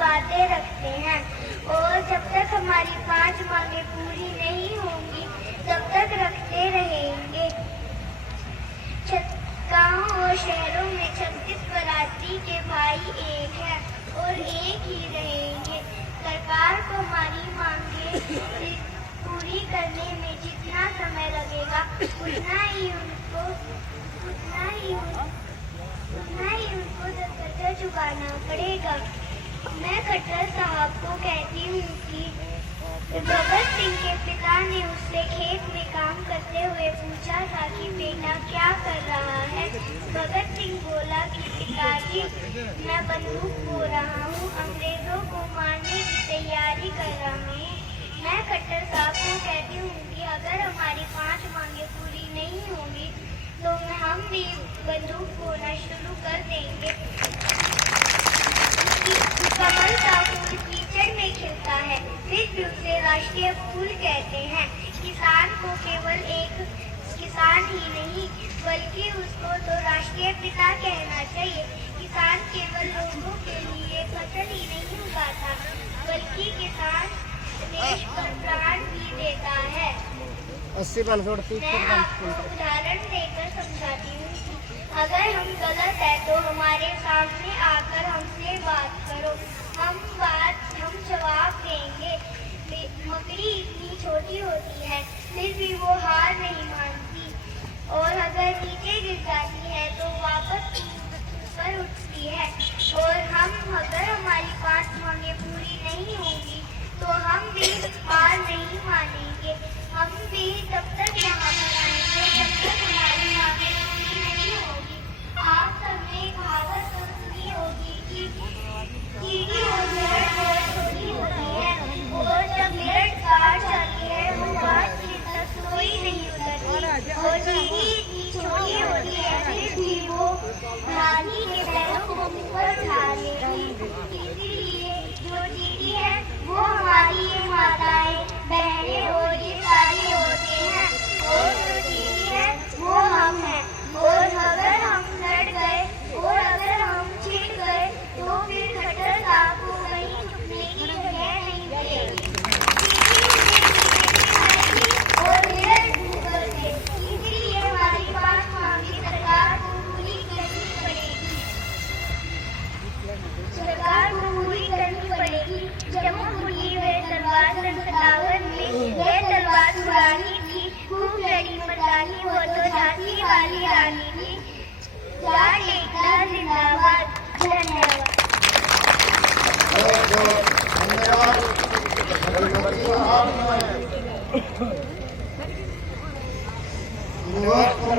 बातें रखते हैं और जब तक हमारी 5 मांगें पूरी नहीं होंगी तब तक रखते रहेंगे। गाँव और शहरों में 36 बरादरी के भाई एक हैं और एक ही रहेंगे। सरकार को हमारी मांगें पूरी करने में जितना समय लगेगा उतना ही उनको दरवाजा चुकाना पड़ेगा। मैं खट्टर साहब को कहती हूँ कि भगत सिंह के पिता ने उससे खेत में काम करते हुए पूछा था कि बेटा क्या कर रहा है। भगत सिंह बोला कि पिताजी मैं बंदूक बो रहा हूँ, अंग्रेजों को मारने की तैयारी कर रहा हूँ। मैं खट्टर साहब को कहती हूँ कि अगर हमारी 5 मांगें पूरी नहीं होंगी तो हम भी बंदूक बोना शुरू कर देंगे। कमल का फूल कीचड़ में खिलता है, फिर भी उसे राष्ट्रीय फूल कहते हैं। किसान को केवल एक किसान ही नहीं बल्कि उसको तो राष्ट्रीय पिता कहना चाहिए। किसान केवल लोगों के लिए फसल ही नहीं उगाता बल्कि किसान देश पर प्राण भी देता है। 80 मैं आपको उदाहरण देकर समझाती हूँ। अगर हम गलत है तो हमारे सामने आकर हमसे बात करो, हम जवाब देंगे। मकड़ी इतनी छोटी होती है फिर भी वो हार नहीं मानती और अगर नीचे गिर जाती है तो वापस ऊपर उठती है। और अगर हमारी 5 मांगें पूरी नहीं होंगी तो हम भी हार नहीं मानेंगे। हम भी तब तक यहाँ पर आएंगे जब तक हमारी मांगें पूरी नहीं होगी। आप सबने कहावत तो सुनी होगी कि चींटी और मेरठ बहुत छोटी होती है और जब मेरठ काट जाती है वो 5 दिन तक कोई नहीं उतरती और चींटी इतनी छोटी होती है फिर भी वो रानी के पैरों को ऊपर उठा लेगी। इसलिए जो चींटी है वो हमारी ये माताएं बहनें और ये सारी औरतें हैं और जो चींटी है वो हम हैं। और अगर हम लड़ गए और अगर हम जीत गए तो फिर खट्टर साहब को कहीं छुपने की जगह नहीं मिलेगी। और मेरठ डूबल थे, इसलिए हमारी 5 मांगें सरकार को पूरी करनी पड़ेगी। जम्मू कश्मीर में तलवार सन 57 में यह तलवार पुरानी थी, खूब लड़ी मर्दानी वो तो झांसी वाली रानी थी। लाल एकता जिंदाबाद। धन्यवाद।